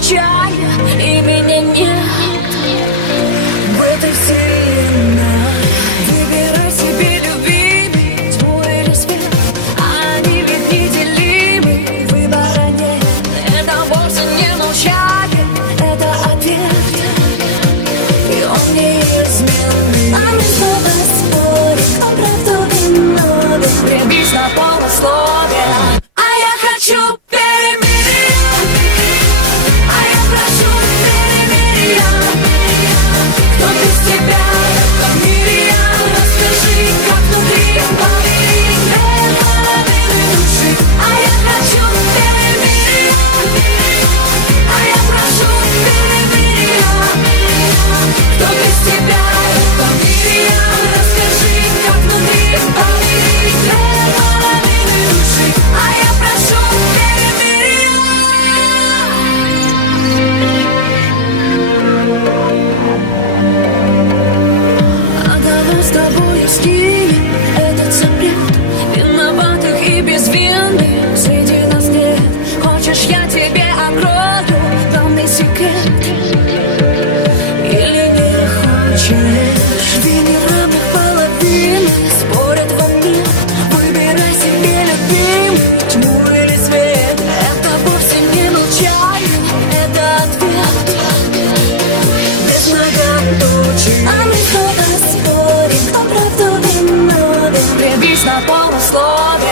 молчание, и меня нет в этой вселенной. Выбирай себе любимый, тьму или свет, они ведь неделимы, выбора нет. Это вовсе не молчание, это ответ, и он неизменный. А мы снова спорим, кто прав, кто виновен, прибись на полусловие. А я хочу перемирия, а я прошу перемирия. Кто без тебя в этом мире? Расскажи, как внутри поверить две половины души. А я хочу перемирия, а я прошу перемирия. Кто без тебя в этом мире? Расскажи, как внутри поверить две половины души. А я прошу перемирия. А давай с тобой скинем этот запрет виноватых и безвинных среди нас нет. Хочешь, я тебе открою главный секрет? Или не хочешь? Две неравных половины спорят в ответ. Выбирай себе любимый, тьму или свет. Это вовсе не молчание, это ответ без многоточий. А мы снова спорим, кто прав, кто виновен, прибись на полусловие.